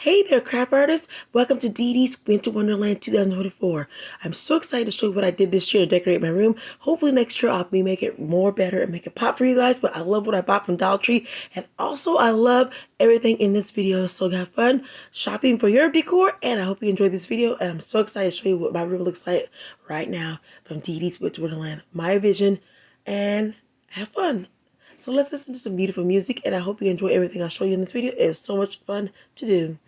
Hey there, craft artists! Welcome to Dee Dee's Winter Wonderland 2024. I'm so excited to show you what I did this year to decorate my room. Hopefully next year I'll make it more better and make it pop for you guys, but I love what I bought from Dollar Tree, and also I love everything in this video. So have fun shopping for your decor, and I hope you enjoyed this video, and I'm so excited to show you what my room looks like right now from Dee Dee's Winter Wonderland. My vision, and have fun. So let's listen to some beautiful music, and I hope you enjoy everything I'll show you in this video. It is so much fun to do.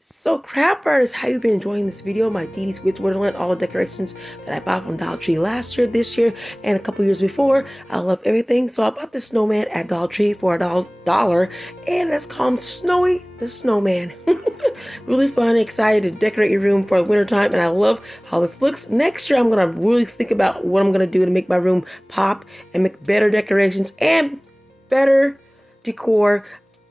So craft artists, how you been enjoying this video? My Dee Dee's Winter Wonderland, all the decorations that I bought from Dollar Tree last year, this year, and a couple years before. I love everything. So I bought this snowman at Dollar Tree for $1, and that's called Snowy the Snowman. Really fun, excited to decorate your room for the winter time, and I love how this looks. Next year, I'm gonna really think about what I'm gonna do to make my room pop and make better decorations and better decor.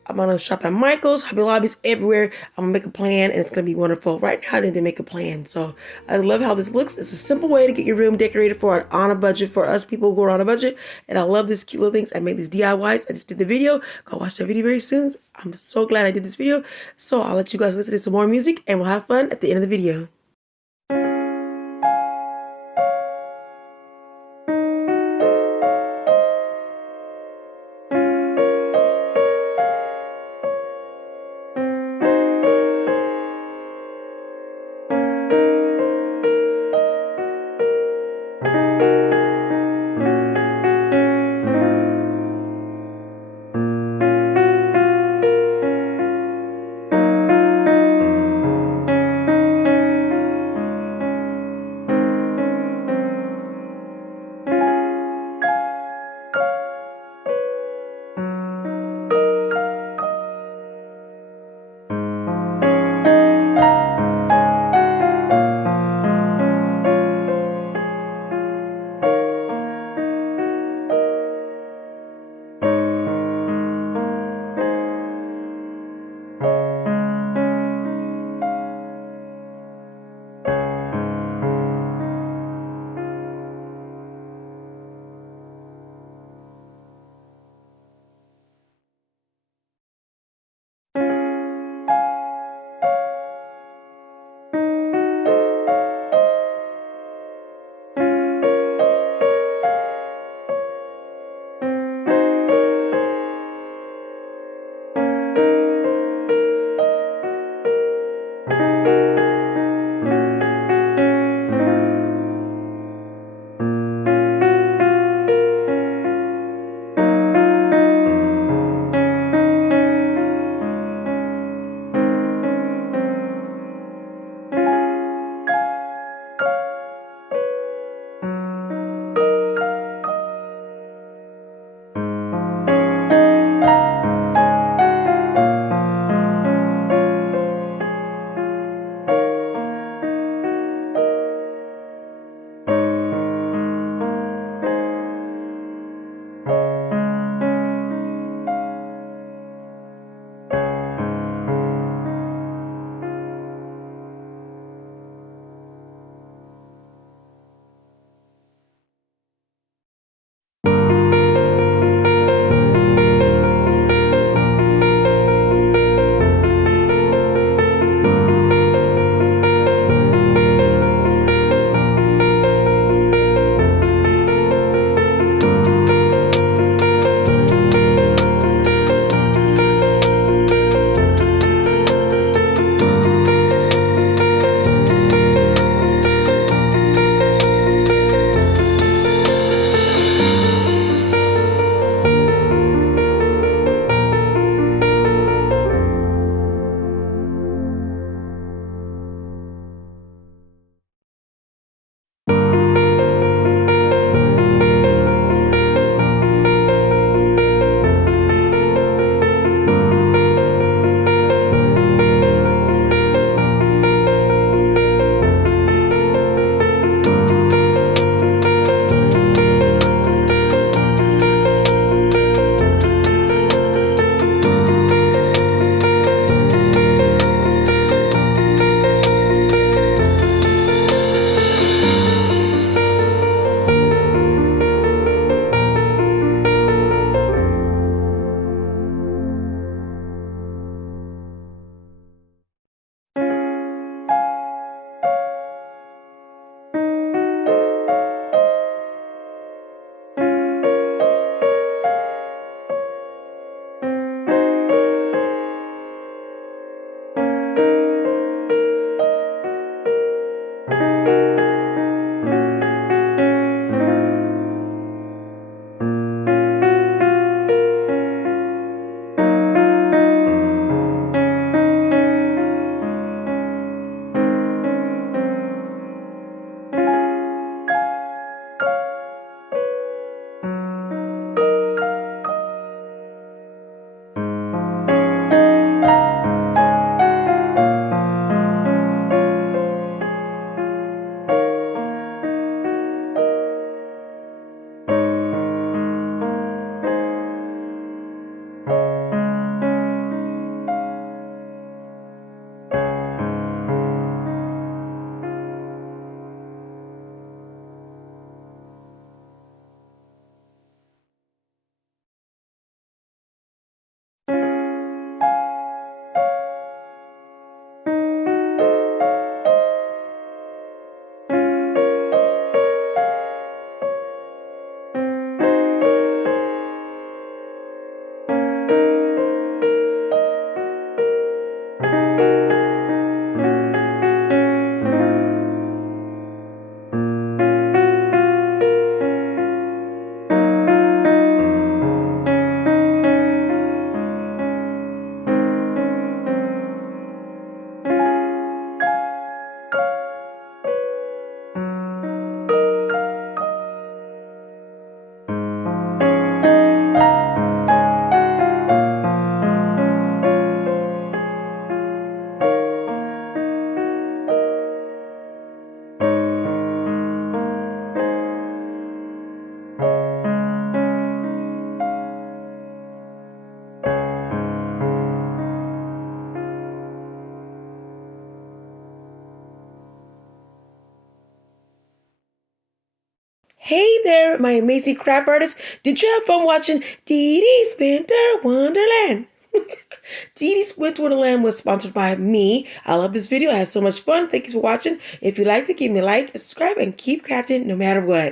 I'm gonna shop at Michael's, Hobby Lobbies, everywhere. I'm gonna make a plan, and it's gonna be wonderful. Right now, I need to make a plan. So I love how this looks. It's a simple way to get your room decorated on a budget for us people who are on a budget. And I love these cute little things. I made these DIYs. I just did the video. Go watch that video very soon. I'm so glad I did this video. So I'll let you guys listen to some more music, and we'll have fun at the end of the video. Hey there, my amazing craft artists. Did you have fun watching Dee Dee's Winter Wonderland? Dee Dee's Winter Wonderland was sponsored by me. I love this video. I had so much fun. Thank you for watching. If you liked it, give me a like, subscribe, and keep crafting no matter what.